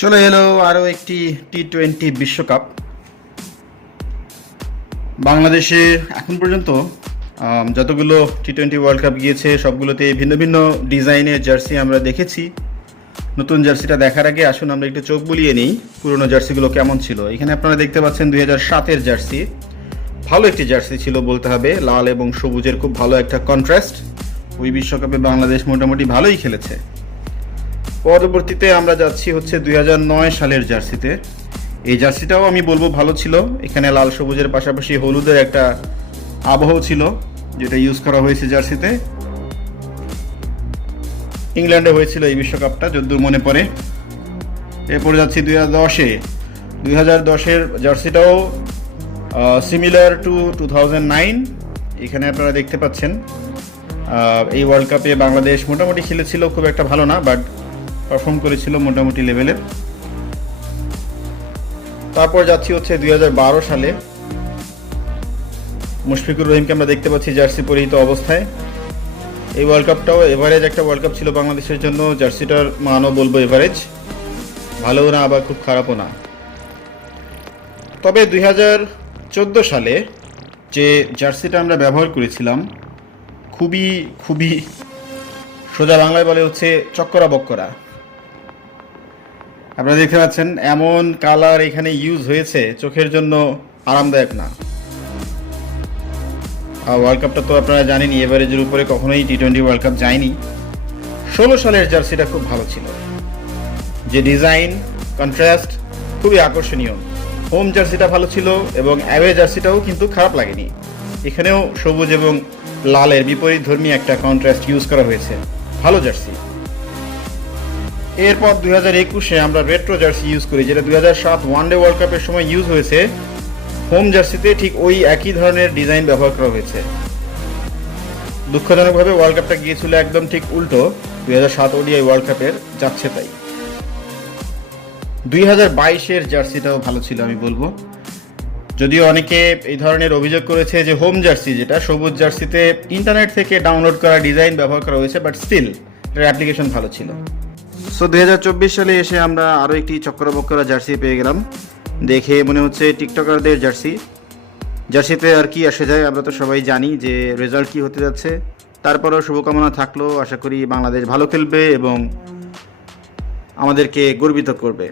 চলে এলো আরও একটি টি-20 বিশ্বকাপ। বাংলাদেশে এখন পর্যন্ত যতগুলো টি-20 ওয়ার্ল্ড কাপ গিয়েছে সবগুলোতে ভিন্ন ভিন্ন ডিজাইনের জার্সি আমরা দেখেছি। নতুন জার্সিটা দেখার আগে আসুন আমরা একটু চোখ বুলিয়ে নিই পুরনো জার্সিগুলো কেমন ছিল। এখানে আপনারা দেখতে পাচ্ছেন 2007-এর জার্সি। ভালো একটি জার্সি ছিল বলতে হবে, লাল এবং সবুজের খুব ভালো একটা কন্ট্রাস্ট। ওই বিশ্বকাপে বাংলাদেশ মোটামুটি ভালোই খেলেছে। পরবর্তীতে আমরা যাচ্ছি হচ্ছে 2009 সালের জার্সিতে। এই জার্সিটাও আমি বলবো ভালো ছিল। এখানে লাল সবুজের পাশাপাশি হলুদের একটা আবহ ছিল, যেটা ইউজ করা হয়েছে জার্সিতে। ইংল্যান্ডে হয়েছিল এই বিশ্বকাপটা যদ্দূর মনে পড়ে। এরপরে যাচ্ছি 2010-এ। 2010-এর জার্সিটাও সিমিলার টু 2009। এখানে আপনারা দেখতে পাচ্ছেন এই ওয়ার্ল্ড কাপে বাংলাদেশ মোটামুটি খেলেছিল, খুব একটা ভালো না, বাট পারফর্ম করেছিল মোটামুটি লেভেলের। তারপর যাচ্ছি হচ্ছে 2012 সালে। মুশফিকুর রহিমকে আমরা দেখতে পাচ্ছি জার্সি পরিহিত অবস্থায়। এই ওয়ার্ল্ড কাপটাও এভারেজ একটা ওয়ার্ল্ড কাপ ছিল বাংলাদেশের জন্য। জার্সিটার মানও বলবো এভারেজ, ভালোও না আবার খুব খারাপও না। তবে 2014 সালে যে জার্সিটা আমরা ব্যবহার করেছিলাম, খুবই খুবই সোজা বাংলায় বলে হচ্ছে চক্করা বক্করা। আপনারা দেখতে পাচ্ছেন এমন কালার এখানে ইউজ হয়েছে, চোখের জন্য আরামদায়ক না। ওয়ার্ল্ড কাপটা তো আপনারা জানেনই, এভারেজের উপরে কখনোই টি-20 ওয়ার্ল্ড কাপ যায়নি। 16 সালের জার্সিটা খুব ভালো ছিল, যে ডিজাইন কন্ট্রাস্ট খুবই আকর্ষণীয়। হোম জার্সিটা ভালো ছিল এবং অ্যাওয়ে জার্সিটাও কিন্তু খারাপ লাগেনি। এখানেও সবুজ এবং লালের বিপরীত ধর্মী একটা কন্ট্রাস্ট ইউজ করা হয়েছে, ভালো জার্সি। এরপর 2021-এ আমরা রেট্রো জার্সি ইউজ করি, যেটা 2007 ওয়ানডে ওয়ার্ল্ড কাপের সময় ইউজ হয়েছে। হোম জার্সিতে ঠিক ওই একই ধরনের ডিজাইন ব্যবহার করা হয়েছে। দুঃখজনকভাবে ওয়ার্ল্ড কাপটা গিয়েছিল একদম ঠিক উল্টো 2007 ওডিআই ওয়ার্ল্ড কাপের, যাচ্ছে তাই। 2022-এর জার্সিটাও ভালো ছিল আমি বলবো, যদিও অনেকে এই ধরনের অভিযোগ করেছে যে হোম জার্সি, যেটা সবুজ জার্সিতে ইন্টারনেট থেকে ডাউনলোড করা ডিজাইন ব্যবহার করা হয়েছে, বাট স্টিল এর অ্যাপ্লিকেশন ভালো ছিল। সো 2024 সালে এসে আমরা আরও একটি চক্করা বক্করা জার্সি পেয়ে গেলাম। দেখে মনে হচ্ছে টিকটকারদের জার্সি। জার্সিতে আর কি আসে যায়, আমরা তো সবাই জানি যে রেজাল্ট কি হতে যাচ্ছে। তারপরেও শুভকামনা থাকলো, আশা করি বাংলাদেশ ভালো খেলবে এবং আমাদেরকে গর্বিত করবে।